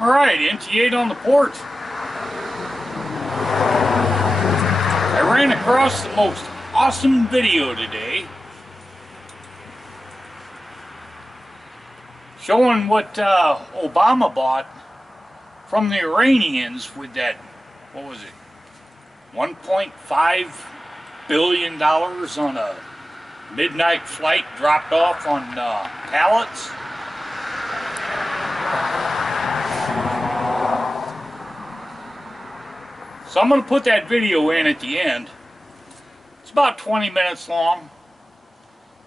Alright, NT8 on the porch. I ran across the most awesome video today showing what Obama bought from the Iranians with that, what was it, $1.5 billion on a midnight flight dropped off on pallets. So I'm going to put that video in at the end. It's about 20 minutes long.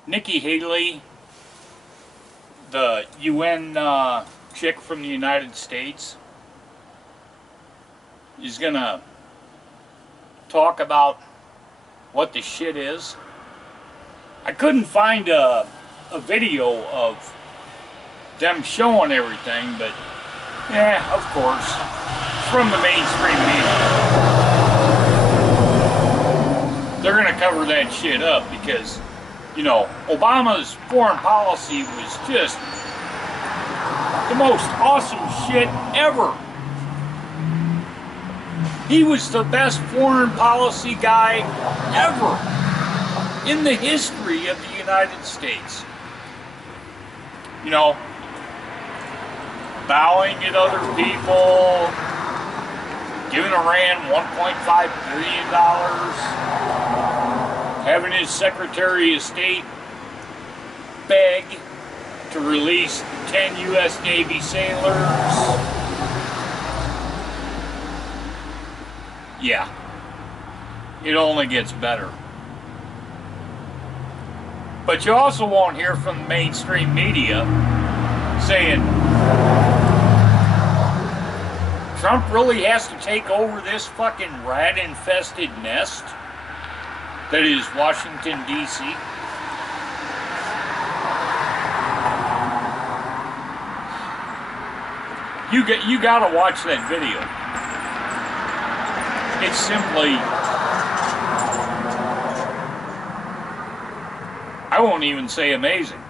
Nikki Haley, the UN chick from the United States, is going to talk about what the shit is. I couldn't find a video of them showing everything, but yeah, of course, it's from the mainstream media. They're going to cover that shit up because, you know, Obama's foreign policy was just the most awesome shit ever. He was the best foreign policy guy ever in the history of the United States. You know, bowing at other people, giving Iran $1.5 billion, having his Secretary of State beg to release 10 U.S. Navy sailors. Yeah, it only gets better. But you also won't hear from the mainstream media saying Trump really has to take over this fucking rat-infested nest that is Washington, D.C. You gotta watch that video. It's simply, I won't even say amazing,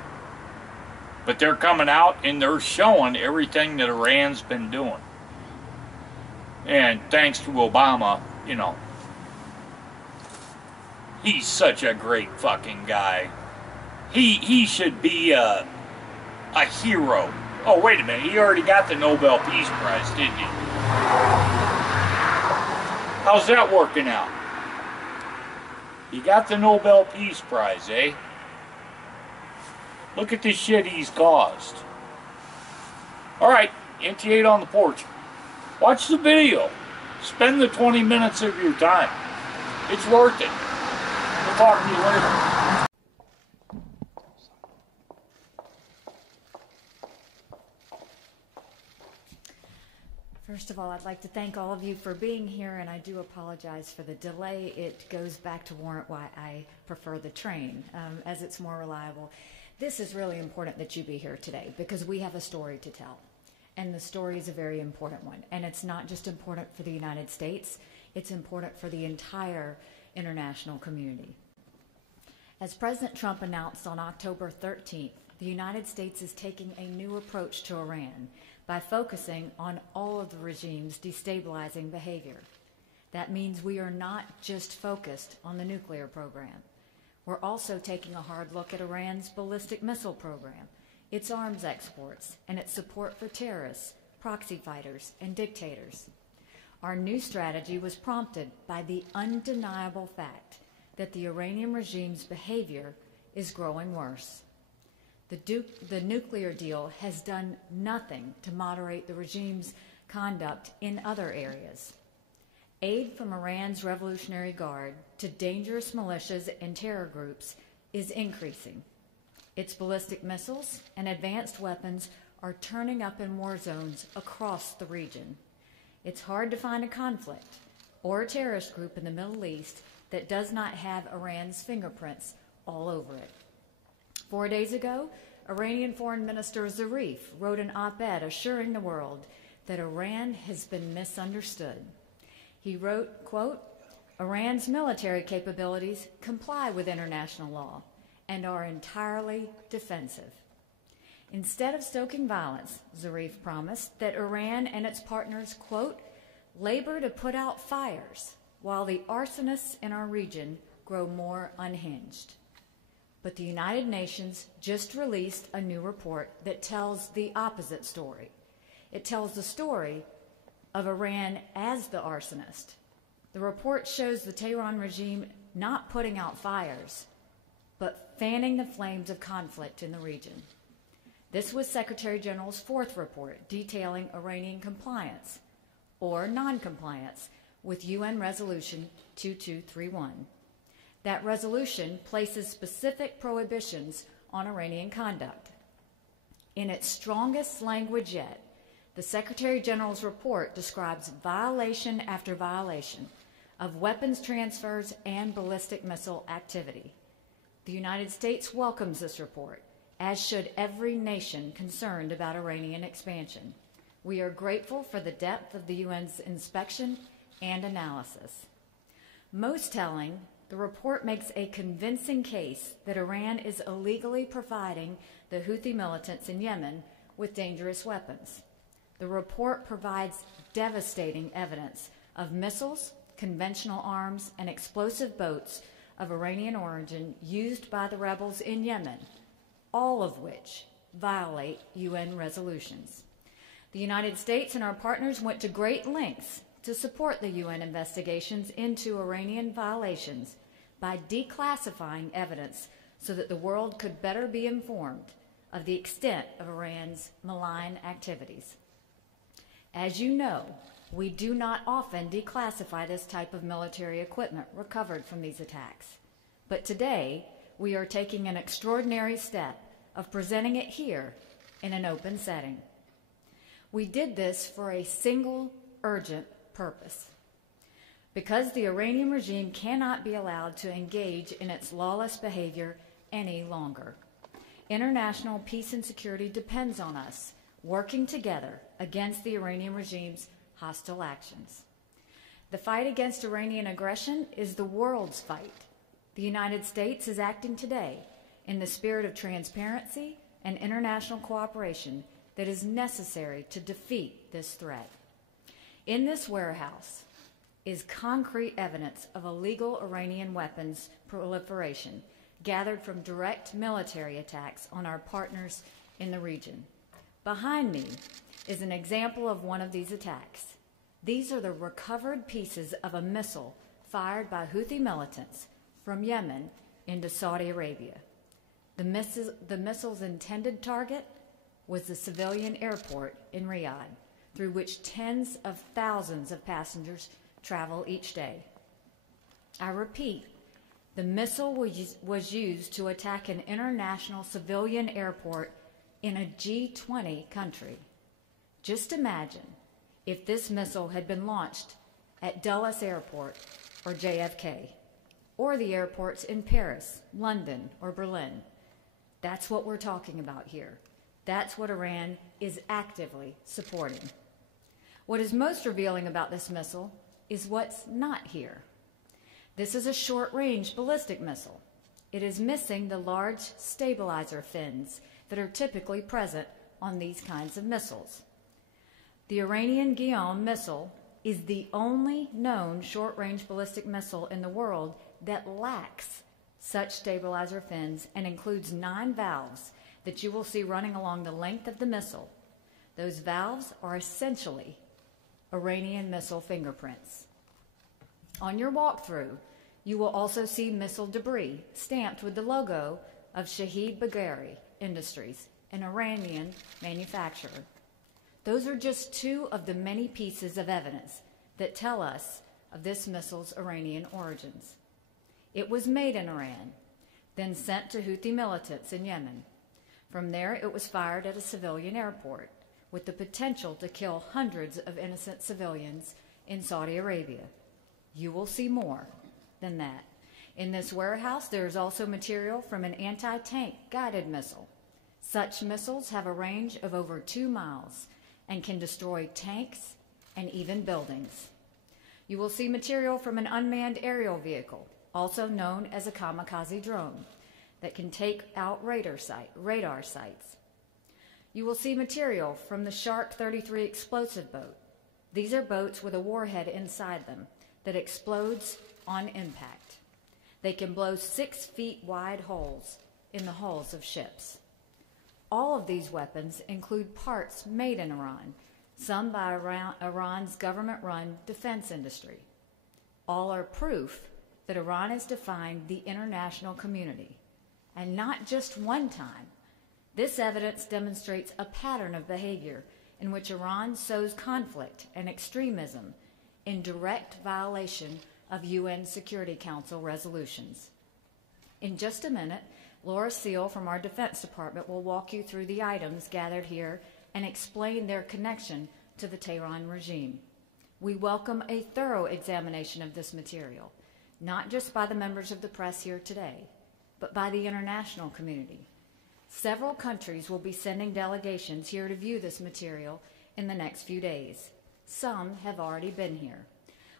but they're coming out and they're showing everything that Iran's been doing. And thanks to Obama, you know, he's such a great fucking guy. He should be a hero. Oh, wait a minute, he already got the Nobel Peace Prize, didn't he? How's that working out? He got the Nobel Peace Prize, eh? Look at the shit he's caused. Alright, NT8 on the porch. Watch the video. Spend the 20 minutes of your time. It's worth it. We'll talk to you later. First of all, I'd like to thank all of you for being here, and I do apologize for the delay. It goes back to warrant why I prefer the train, as it's more reliable. This is really important that you be here today because we have a story to tell, and the story is a very important one. And it's not just important for the United States, it's important for the entire international community. As President Trump announced on October 13th, the United States is taking a new approach to Iran by focusing on all of the regime's destabilizing behavior. That means we are not just focused on the nuclear program. We're also taking a hard look at Iran's ballistic missile program, its arms exports, and its support for terrorists, proxy fighters, and dictators. Our new strategy was prompted by the undeniable fact that the Iranian regime's behavior is growing worse. The nuclear deal has done nothing to moderate the regime's conduct in other areas. Aid from Iran's Revolutionary Guard to dangerous militias and terror groups is increasing. Its ballistic missiles and advanced weapons are turning up in war zones across the region. It's hard to find a conflict or a terrorist group in the Middle East that does not have Iran's fingerprints all over it. 4 days ago, Iranian Foreign Minister Zarif wrote an op-ed assuring the world that Iran has been misunderstood. He wrote, quote, "Iran's military capabilities comply with international law and are entirely defensive." Instead of stoking violence, Zarif promised that Iran and its partners, quote, labor to put out fires while the arsonists in our region grow more unhinged. But the United Nations just released a new report that tells the opposite story. It tells the story of Iran as the arsonist. The report shows the Tehran regime not putting out fires, but fanning the flames of conflict in the region. This was Secretary General's fourth report detailing Iranian compliance or non-compliance with UN Resolution 2231. That resolution places specific prohibitions on Iranian conduct. In its strongest language yet, the Secretary General's report describes violation after violation of weapons transfers and ballistic missile activity. The United States welcomes this report, as should every nation concerned about Iranian expansion. We are grateful for the depth of the UN's inspection and analysis. Most telling, the report makes a convincing case that Iran is illegally providing the Houthi militants in Yemen with dangerous weapons. The report provides devastating evidence of missiles, conventional arms, and explosive boats of Iranian origin used by the rebels in Yemen, all of which violate UN resolutions. The United States and our partners went to great lengths to support the UN investigations into Iranian violations by declassifying evidence so that the world could better be informed of the extent of Iran's malign activities. As you know, we do not often declassify this type of military equipment recovered from these attacks. But today, we are taking an extraordinary step of presenting it here in an open setting. We did this for a single, urgent purpose. Because the Iranian regime cannot be allowed to engage in its lawless behavior any longer. International peace and security depends on us working together against the Iranian regime's hostile actions. The fight against Iranian aggression is the world's fight. The United States is acting today in the spirit of transparency and international cooperation that is necessary to defeat this threat. In this warehouse is concrete evidence of illegal Iranian weapons proliferation gathered from direct military attacks on our partners in the region. Behind me is an example of one of these attacks. These are the recovered pieces of a missile fired by Houthi militants from Yemen into Saudi Arabia. The missile's intended target was the civilian airport in Riyadh, through which tens of thousands of passengers travel each day. I repeat, the missile was used to attack an international civilian airport in a G20 country. Just imagine if this missile had been launched at Dulles Airport or JFK, or the airports in Paris, London, or Berlin. That's what we're talking about here. That's what Iran is actively supporting. What is most revealing about this missile is what's not here. This is a short-range ballistic missile. It is missing the large stabilizer fins that are typically present on these kinds of missiles. The Iranian Guillaume missile is the only known short-range ballistic missile in the world that lacks such stabilizer fins and includes 9 valves that you will see running along the length of the missile. Those valves are essentially Iranian missile fingerprints. On your walkthrough, you will also see missile debris stamped with the logo of Shahid Bagheri Industries, an Iranian manufacturer. Those are just 2 of the many pieces of evidence that tell us of this missile's Iranian origins. It was made in Iran, then sent to Houthi militants in Yemen. From there, it was fired at a civilian airport, with the potential to kill hundreds of innocent civilians in Saudi Arabia. You will see more than that. In this warehouse, there is also material from an anti-tank guided missile. Such missiles have a range of over 2 miles and can destroy tanks and even buildings. You will see material from an unmanned aerial vehicle, also known as a kamikaze drone, that can take out radar sites. You will see material from the Shark 33 explosive boat. These are boats with a warhead inside them that explodes on impact. They can blow 6 feet wide holes in the hulls of ships. All of these weapons include parts made in Iran, some by Iran's government-run defense industry. All are proof that Iran has defied the international community, and not just one time. This evidence demonstrates a pattern of behavior in which Iran sows conflict and extremism in direct violation of UN Security Council resolutions. In just a minute, Laura Seal from our Defense Department will walk you through the items gathered here and explain their connection to the Tehran regime. We welcome a thorough examination of this material, not just by the members of the press here today, but by the international community. Several countries will be sending delegations here to view this material in the next few days. Some have already been here.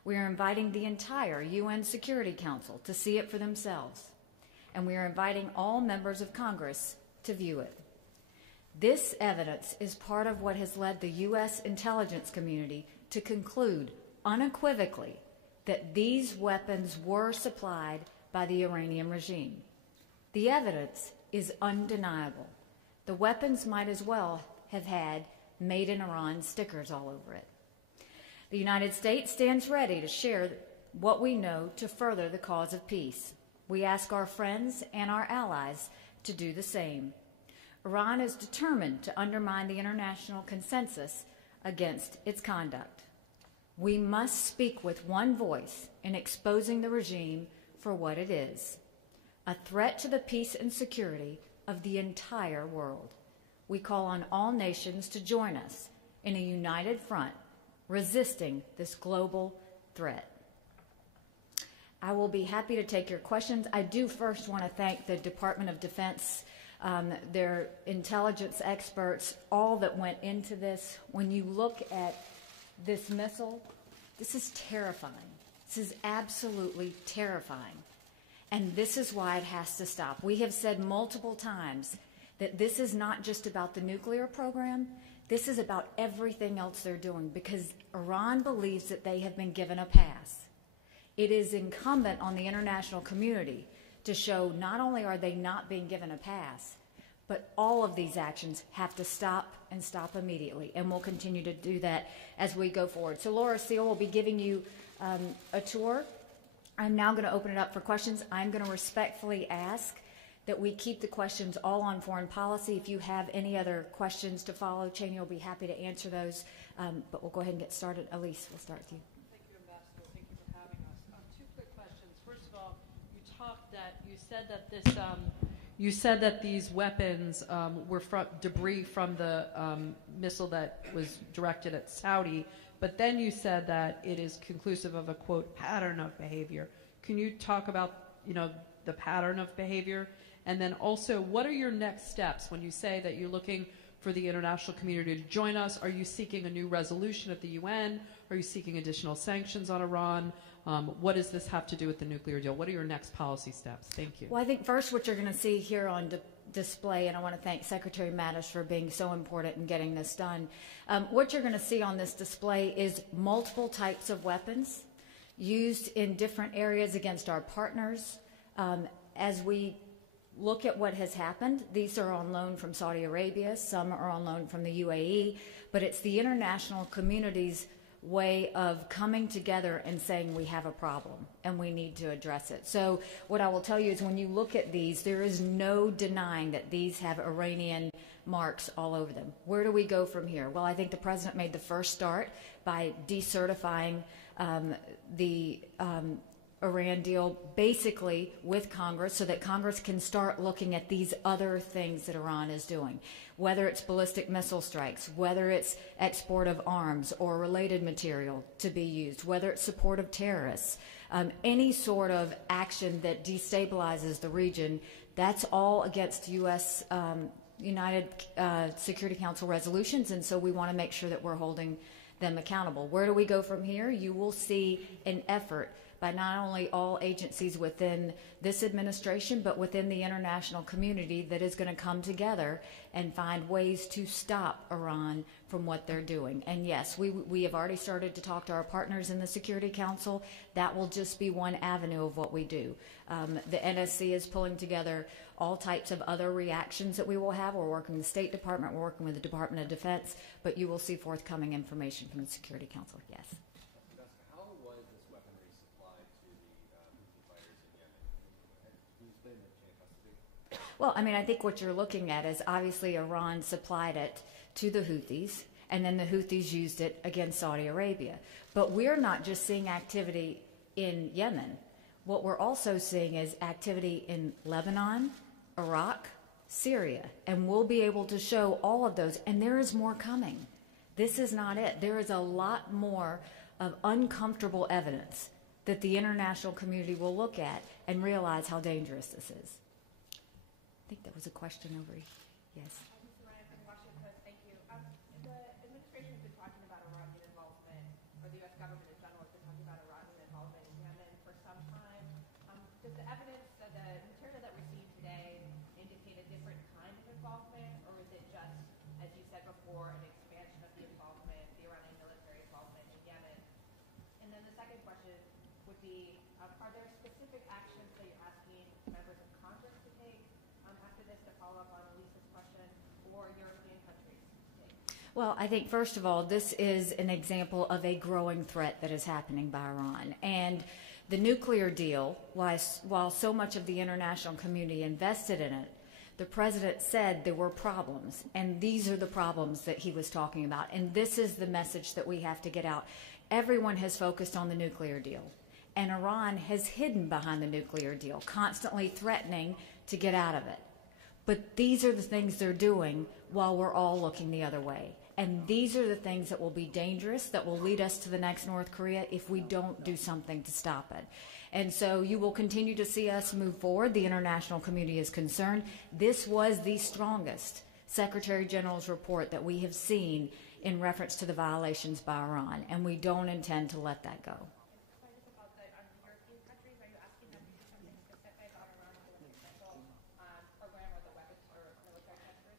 We are inviting the entire UN Security Council to see it for themselves, and we are inviting all members of Congress to view it. This evidence is part of what has led the U.S. intelligence community to conclude unequivocally that these weapons were supplied by the Iranian regime. The evidence is undeniable. The weapons might as well have had "Made in Iran" stickers all over it. The United States stands ready to share what we know to further the cause of peace. We ask our friends and our allies to do the same. Iran is determined to undermine the international consensus against its conduct. We must speak with one voice in exposing the regime for what it is: a threat to the peace and security of the entire world. We call on all nations to join us in a united front resisting this global threat. I will be happy to take your questions. I do first want to thank the Department of Defense, their intelligence experts, all that went into this. When you look at this missile, this is terrifying. This is absolutely terrifying. And this is why it has to stop. We have said multiple times that this is not just about the nuclear program. This is about everything else they're doing, because Iran believes that they have been given a pass. It is incumbent on the international community to show not only are they not being given a pass, but all of these actions have to stop, and stop immediately. And we'll continue to do that as we go forward. So Laura Seal will be giving you a tour. I'm now going to open it up for questions. I'm going to respectfully ask that we keep the questions all on foreign policy. If you have any other questions to follow, Cheney will be happy to answer those. But we'll go ahead and get started. Elise, we'll start with you. Thank you, Ambassador. Thank you for having us. Two quick questions. First of all, you said that these weapons were from debris from the missile that was directed at Saudi, but then you said that it is conclusive of a, quote, pattern of behavior. Can you talk about, the pattern of behavior? And then also, what are your next steps when you say that you're looking for the international community to join us? Are you seeking a new resolution at the UN? Are you seeking additional sanctions on Iran? What does this have to do with the nuclear deal? What are your next policy steps? Thank you. Well, I think first what you're going to see here on display, and I want to thank Secretary Mattis for being so important in getting this done. What you're going to see on this display is multiple types of weapons used in different areas against our partners. As we look at what has happened, these are on loan from Saudi Arabia, some are on loan from the UAE, but it's the international community's way of coming together and saying we have a problem and we need to address it. So what I will tell you is when you look at these, there is no denying that these have Iranian marks all over them. Where do we go from here? Well, I think the President made the first start by decertifying the Iran deal basically with Congress so that Congress can start looking at these other things that Iran is doing, whether it's ballistic missile strikes, whether it's export of arms or related material to be used, whether it's support of terrorists, any sort of action that destabilizes the region. That's all against U.S. United Security Council resolutions, and so we want to make sure that we're holding them accountable. Where do we go from here? You will see an effort by not only all agencies within this administration, but within the international community that is going to come together and find ways to stop Iran from what they're doing. And yes, we have already started to talk to our partners in the Security Council. That will just be one avenue of what we do. The NSC is pulling together all types of other reactions that we will have. We're working with the State Department, we're working with the Department of Defense, but you will see forthcoming information from the Security Council, yes. How was this weaponry supplied to the Houthi fighters in Yemen? Who's been the chain of custody? Well, I mean, I think what you're looking at is obviously Iran supplied it to the Houthis, and then the Houthis used it against Saudi Arabia. But we're not just seeing activity in Yemen. What we're also seeing is activity in Lebanon, Iraq, Syria, and we'll be able to show all of those, and there is more coming. This is not it. There is a lot more of uncomfortable evidence that the international community will look at and realize how dangerous this is. I think that was a question over here. Yes. Thank you. The administration has been talking about Iranian involvement, or the U.S. government in general has been talking about Iranian involvement in Yemen for some time. Does the evidence, the material that we're seeing today, indicate a different kind of involvement, or is it just, as you said before, an expansion of the involvement, the Iranian military involvement in Yemen? And then the second question would be, are there specific actions that you're asking members of Congress to take after this, to follow up on Elisa's question, or European countries to take? Well, I think, first of all, this is an example of a growing threat that is happening by Iran. And the nuclear deal, while so much of the international community invested in it, the president said there were problems, and these are the problems that he was talking about. And this is the message that we have to get out. Everyone has focused on the nuclear deal, and Iran has hidden behind the nuclear deal, constantly threatening to get out of it. But these are the things they're doing while we're all looking the other way. And these are the things that will be dangerous, that will lead us to the next North Korea if we don't do something to stop it. And so you will continue to see us move forward. The international community is concerned. This was the strongest Secretary General's report that we have seen in reference to the violations by Iran, and we don't intend to let that go.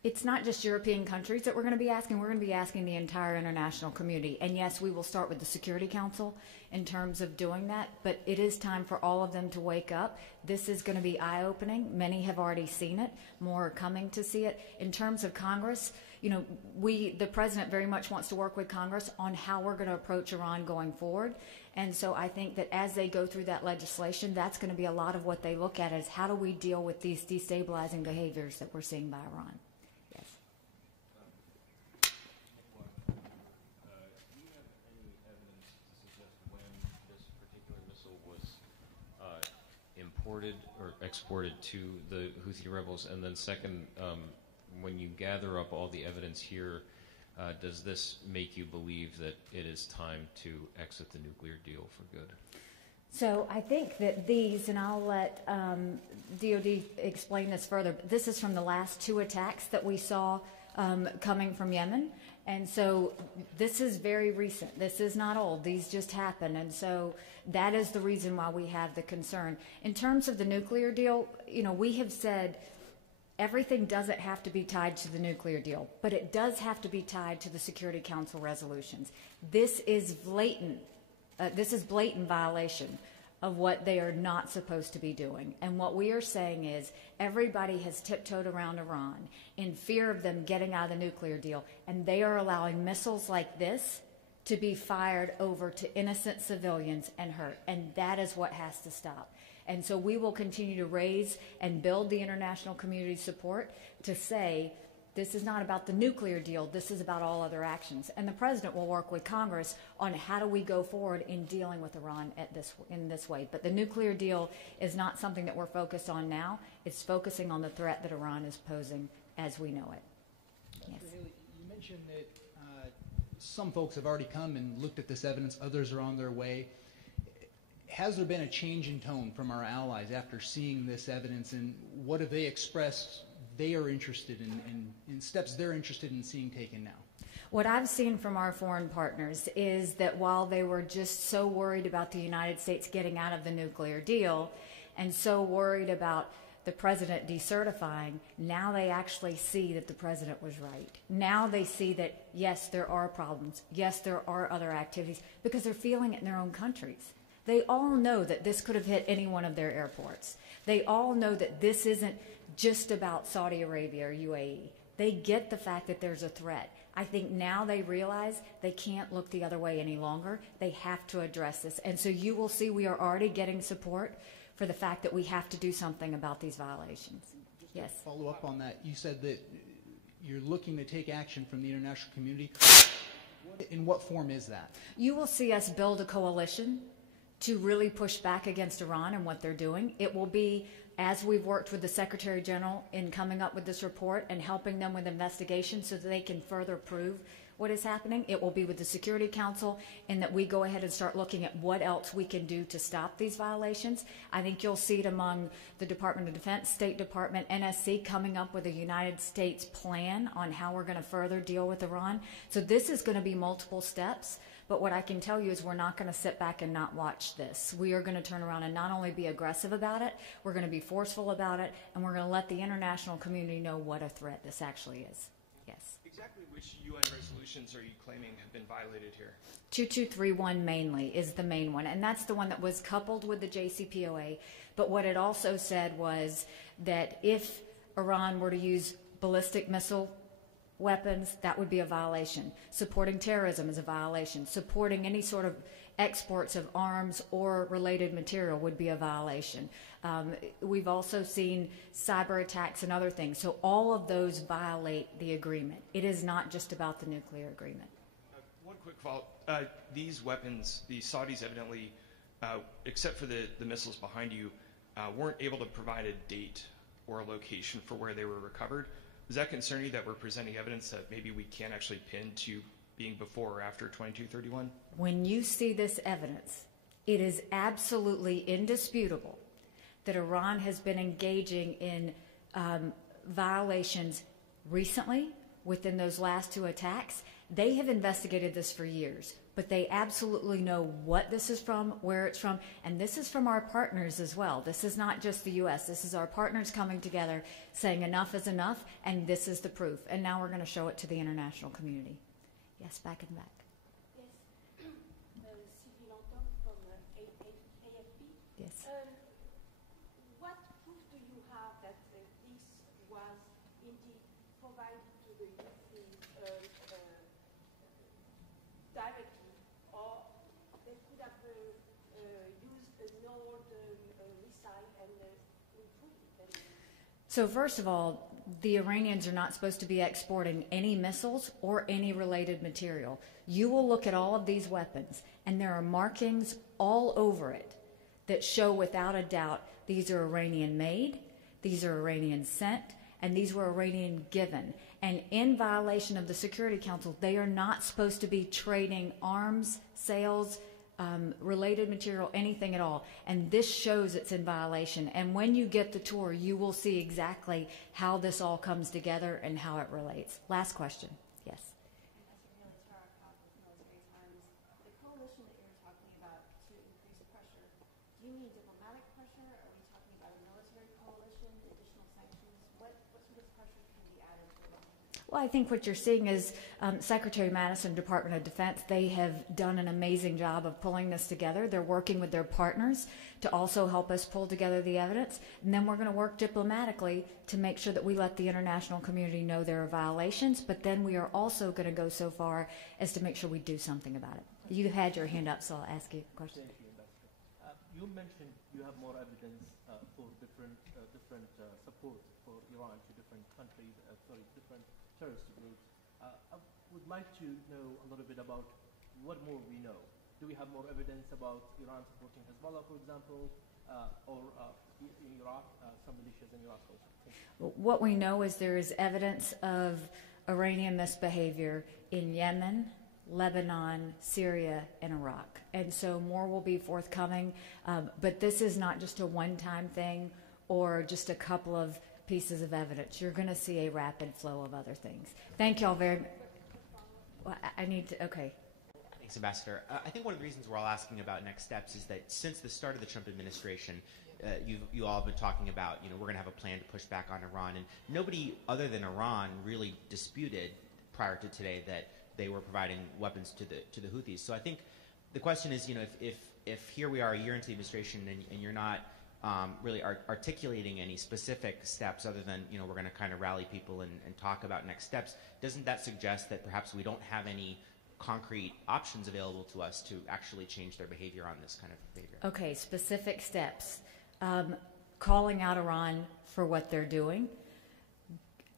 It's not just European countries that we're going to be asking. We're going to be asking the entire international community. And yes, we will start with the Security Council in terms of doing that, but it is time for all of them to wake up. This is going to be eye-opening. Many have already seen it. More are coming to see it. In terms of Congress, you know, the president very much wants to work with Congress on how we're going to approach Iran going forward. And so I think that as they go through that legislation, that's going to be a lot of what they look at is how do we deal with these destabilizing behaviors that we're seeing by Iran. Imported or exported to the Houthi rebels? And then second, when you gather up all the evidence here, does this make you believe that it is time to exit the nuclear deal for good? So I think that these, and I'll let DOD explain this further, but this is from the last two attacks that we saw coming from Yemen. And so this is very recent. This is not old. These just happened. And so that is the reason why we have the concern. In terms of the nuclear deal, you know, we have said everything doesn't have to be tied to the nuclear deal, but it does have to be tied to the Security Council resolutions. This is blatant violation of what they are not supposed to be doing. And what we are saying is everybody has tiptoed around Iran in fear of them getting out of the nuclear deal, and they are allowing missiles like this to be fired over to innocent civilians and hurt. And that is what has to stop. And so we will continue to raise and build the international community support to say this is not about the nuclear deal, this is about all other actions. And the president will work with Congress on how do we go forward in dealing with Iran in this way. But the nuclear deal is not something that we're focused on now. It's focusing on the threat that Iran is posing as we know it. Yes. Mr. Haley, you mentioned that some folks have already come and looked at this evidence, others are on their way. Has there been a change in tone from our allies after seeing this evidence, and what have they expressed they are interested in steps they're interested in seeing taken now? What I've seen from our foreign partners is that while they were just so worried about the United States getting out of the nuclear deal and so worried about the president decertifying, now they actually see that the president was right. Now they see that, yes, there are problems. Yes, there are other activities, because they're feeling it in their own countries. They all know that this could have hit any one of their airports. They all know that this isn't just about Saudi Arabia or UAE. They get the fact that there's a threat. I think now they realize they can't look the other way any longer. They have to address this. And so you will see we are already getting support for the fact that we have to do something about these violations. Just yes. to follow up on that, you said that you're looking to take action from the international community. In what form is that? You will see us build a coalition to really push back against Iran and what they're doing. It will be, as we've worked with the Secretary General in coming up with this report and helping them with investigations so that they can further prove what is happening. It will be with the Security Council in that we go ahead and start looking at what else we can do to stop these violations. I think you'll see it among the Department of Defense, State Department, NSC coming up with a United States plan on how we're going to further deal with Iran. So this is going to be multiple steps. But what I can tell you is we're not going to sit back and not watch this. We are going to turn around and not only be aggressive about it, we're going to be forceful about it, and we're going to let the international community know what a threat this actually is. Yes. Exactly which UN resolutions are you claiming have been violated here? 2231 mainly is the main one, and that's the one that was coupled with the JCPOA. But what it also said was that if Iran were to use ballistic missile weapons, that would be a violation. Supporting terrorism is a violation. Supporting any sort of exports of arms or related material would be a violation. We've also seen cyber attacks and other things. So all of those violate the agreement. It is not just about the nuclear agreement. One quick follow-up. These weapons, the Saudis evidently, except for the missiles behind you, weren't able to provide a date or a location for where they were recovered. Does that concern you that we're presenting evidence that maybe we can't actually pin to being before or after 2231? When you see this evidence, it is absolutely indisputable that Iran has been engaging in violations recently within those last two attacks. They have investigated this for years, but they absolutely know what this is from, where it's from, and this is from our partners as well. This is not just the U.S. This is our partners coming together saying enough is enough, and this is the proof. And now we're going to show it to the international community. Yes, back in the back. Yes. Sylvie Lanton from AFP. Yes. What proof do you have that this was indeed provided to the directly, or they could have used an old missile and improved it? So first of all, the Iranians are not supposed to be exporting any missiles or any related material. You will look at all of these weapons, and there are markings all over it that show without a doubt these are Iranian made, these are Iranian sent, and these were Iranian given. And in violation of the Security Council, they are not supposed to be trading arms, sales, related material, anything at all. And this shows it's in violation. And when you get the tour, you will see exactly how this all comes together and how it relates. Last question. Yes. The coalition that you're talking about to increase pressure, do you mean diplomatic pressure? Are we talking about a military coalition, additional sanctions? What sort of pressure can be added to Iran? Well, I think what you're seeing is Secretary Madison, Department of Defense, they have done an amazing job of pulling this together. They're working with their partners to also help us pull together the evidence. And then we're going to work diplomatically to make sure that we let the international community know there are violations. But then we are also going to go so far as to make sure we do something about it. You had your hand up, so I'll ask you a question. Thank you, Ambassador. You mentioned you have more evidence for different support for Iran to different countries, different terrorist groups. I would like to know a little bit about what more we know. Do we have more evidence about Iran supporting Hezbollah, for example, or in Iraq, some militias in Iraq also? What we know is there is evidence of Iranian misbehavior in Yemen, Lebanon, Syria, and Iraq. And so more will be forthcoming. But this is not just a one-time thing or just a couple of pieces of evidence. You're going to see a rapid flow of other things. Thank you all very much. Well, I need to, okay. Thanks, Ambassador. I think one of the reasons we're all asking about next steps is that since the start of the Trump administration, you all have been talking about, we're going to have a plan to push back on Iran, and nobody other than Iran really disputed prior to today that they were providing weapons to the Houthis. So I think the question is, if here we are a year into the administration and you're not really articulating any specific steps other than, we're going to kind of rally people and talk about next steps, doesn't that suggest that perhaps we don't have any concrete options available to us to actually change their behavior on this kind of behavior? Okay, specific steps. Calling out Iran for what they're doing,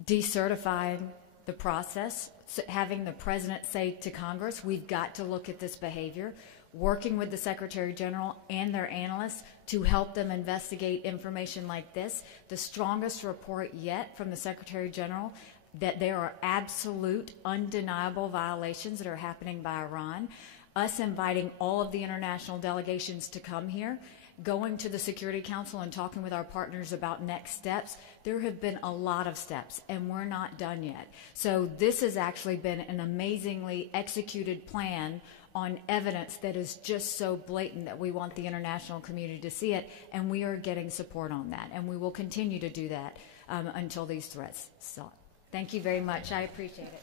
decertifying the process, having the president say to Congress, we've got to look at this behavior, working with the Secretary General and their analysts to help them investigate information like this. The strongest report yet from the Secretary General that there are absolute, undeniable violations that are happening by Iran. Us inviting all of the international delegations to come here, going to the Security Council and talking with our partners about next steps. There have been a lot of steps, and we're not done yet. So this has actually been an amazingly executed plan on evidence that is just so blatant that we want the international community to see it, and we are getting support on that, and we will continue to do that until these threats stop. Thank you very much. I appreciate it.